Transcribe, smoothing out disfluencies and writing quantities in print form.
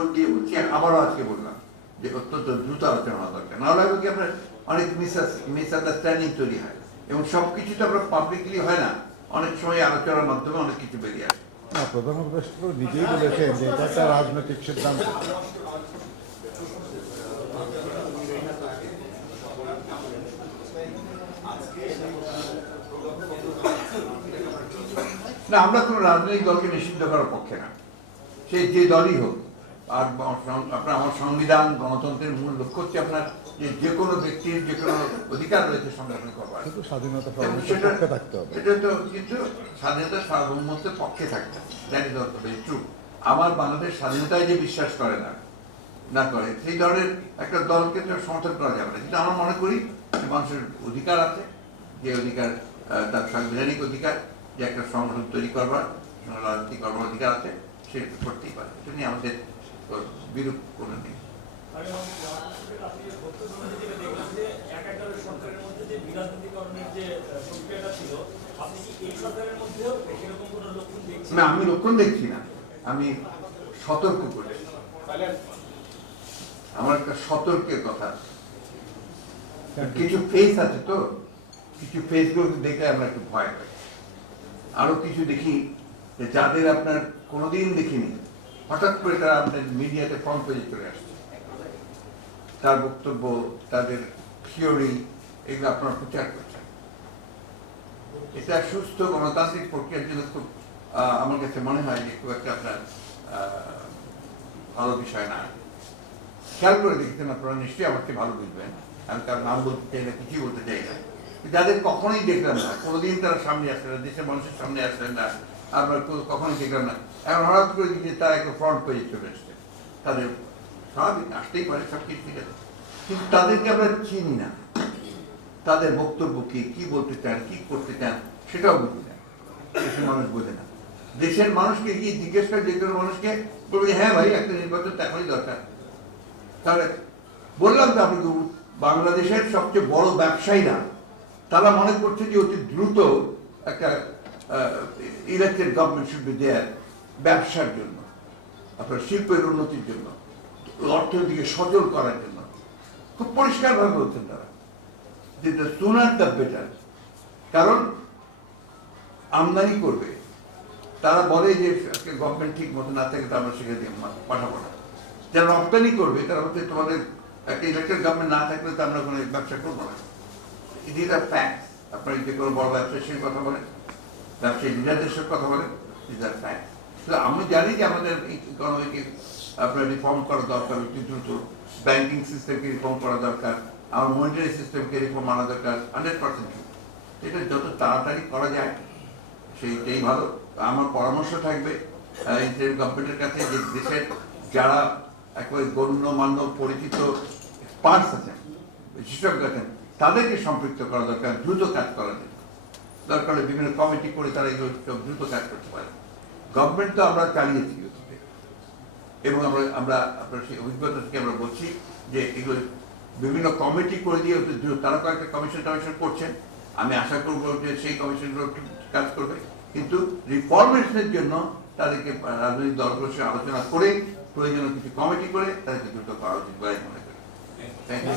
জোর দিয়ে বলছি, আবারও আজকে বললাম যে অত্যন্ত দ্রুত আলোচনা হওয়া দরকার, নাহলে হবে কি আপনার অনেক মিসআন্ডারস্ট্যান্ডিং তৈরি হয় এবং সবকিছু তো আপনার পাবলিকলি হয় না, অনেক সময় আলোচনার মাধ্যমে অনেক কিছু বেরিয়ে আসে। না, প্রধান উপদেষ্টা নিজেই বলেছেন যে এটা একটা রাজনৈতিক সিদ্ধান্ত। না, আমরা কোনো রাজনৈতিক দলকে নিষিদ্ধ করার পক্ষে না, সে যে দলই হোক। আর আপনার আমার সংবিধান গণতন্ত্রের মূল লক্ষ্য হচ্ছে আপনার যে কোনো ব্যক্তির যে কোনো অধিকার রয়েছে সংগঠন করবার, কিন্তু স্বাধীনতা থাকতে হবে। এটা তো কিন্তু স্বাধীনতা সার্বভৌমত্বের পক্ষে থাকতে হবে, that is also very true. আমার বাংলাদেশ স্বাধীনতায় যে বিশ্বাস করে না করে সেই ধরনের একটা দলকে তো সমর্থন করা যাবে না। কিন্তু আমরা মনে করি যে মানুষের অধিকার আছে, যে অধিকার তার সাংবিধানিক অধিকার, যে একটা সংগঠন তৈরি করবার, রাজনীতি করবার অধিকার আছে, সে করতেই পারে। এটা নিয়ে আমাদের বিরূপ কোনো নেই। না, আমি লক্ষণ দেখছি না, আমি সতর্ক করছি। আমার একটা সতর্কের কথা, কিছু ফেস আছে তো, কিছু ফেস গুলো দেখে আমরা একটু ভয় পাই। আরো কিছু দেখি যাদের আপনার কোনোদিন দেখিনি, হঠাৎ করে তারা আপনার মিডিয়াতে ফ্রন্ট পেজে চলে আসছে, তার বক্তব্য, তাদের থিওরি, এগুলো আপনারা প্রচার করছেন। এটা সুস্থ গণতান্ত্রিক প্রক্রিয়ার জন্য খুব আমার কাছে মনে হয় যে খুব একটা আপনার ভালো বিষয় না। খেয়াল করে দেখতেন আপনারা, নিশ্চয়ই আমাকে ভালো বুঝবেন, আমি কারণ নাম বলতে চাই না, কিছুই বলতে চাই না, যাদের কখনোই দেখলাম না, কোনোদিন তারা সামনে আসলেন না, দেশের মানুষের সামনে আসলেন না, আমরা কখনোই দেখলাম না, এখন হঠাৎ করে দিকে তারা একটা ফ্রন্ট পেজে চলে এসছে। তাদের স্বাভাবিক আসতেই পারে, সব কিছু ঠিক আছে, কিন্তু তাদেরকে আমরা চিনি না, তাদের বক্তব্য কি বলতে চান, কি করতে চান সেটাও বুঝি না, দেশের মানুষ বোঝে না। দেশের মানুষকে গিয়ে জিজ্ঞেস করে, যে কোনো মানুষকে বলবে হ্যাঁ ভাই একটা নির্বাচন তো এখনই দরকার। তাহলে বললাম তো আপনাকে, বাংলাদেশের সবচেয়ে বড় ব্যবসায়ীরা তারা মনে করছে যে অতি দ্রুত একটা elected government should be there, ব্যবসার জন্য, আপনার শিল্পের উন্নতির জন্য, অর্থনীতিকে সচল করার জন্য। খুব পরিষ্কারভাবে বলছেন তারা যে দ্য সুনার দ্য বেটার, কারণ আমদানি করবে। তারা বলে যে গভর্নমেন্ট ঠিক মতো না থাকে তো আমরা সেখানে দিয়ে পাঠাবো না। যারা রপ্তানি করবে তারা হচ্ছে তোমাদের একটা ইলেকটেড গভর্নমেন্ট না থাকলে তো আমরা কোনো ব্যবসা করবো না। It is a fact. আপনার যে কোনো বড় ব্যবসায়ীর কথা বলেন, ব্যবসায়ী লিডারদের কথা বলেন, ইজ আ ফ্যাক্ট। তো আমি জানি যে আমাদের ইকোনমিকে আপনার রিফর্ম করা দরকার, অতি দ্রুত ব্যাংকিং সিস্টেমকে রিফর্ম করা দরকার, আমার মনিটারি সিস্টেমকে রিফর্ম আনা দরকার, 100%। এটা যত তাড়াতাড়ি করা যায় সেইটাই ভালো। আমার পরামর্শ থাকবে ইন্টারিম গভর্নমেন্টের কাছে, যে দেশের যারা একেবারে গণ্যমান্য পরিচিত এক্সপার্টস আছেন, বিশেষজ্ঞ আছেন, তাদেরকে সম্পৃক্ত করা দরকার দ্রুত কাজ করার জন্য। দরকার হলে বিভিন্ন কমিটি করে তারা এগুলো দ্রুত কাজ করতে পারে। গভর্নমেন্ট তো আমরা চালিয়েছি এবং আমরা আপনার সেই অভিজ্ঞতা থেকে আমরা বলছি যে এগুলো বিভিন্ন কমিটি করে দিয়ে তারা কয়েকটা কমিশন করছেন। আমি আশা করবো যে সেই কমিশনগুলো কাজ করবে, কিন্তু রিফরমেশনের জন্য তাদেরকে রাজনৈতিক দলগুলোর সঙ্গে আলোচনা করে প্রয়োজনীয় কিছু কমিটি করে তাদেরকে দ্রুত করা উচিত বলে মনে করি। Thank you.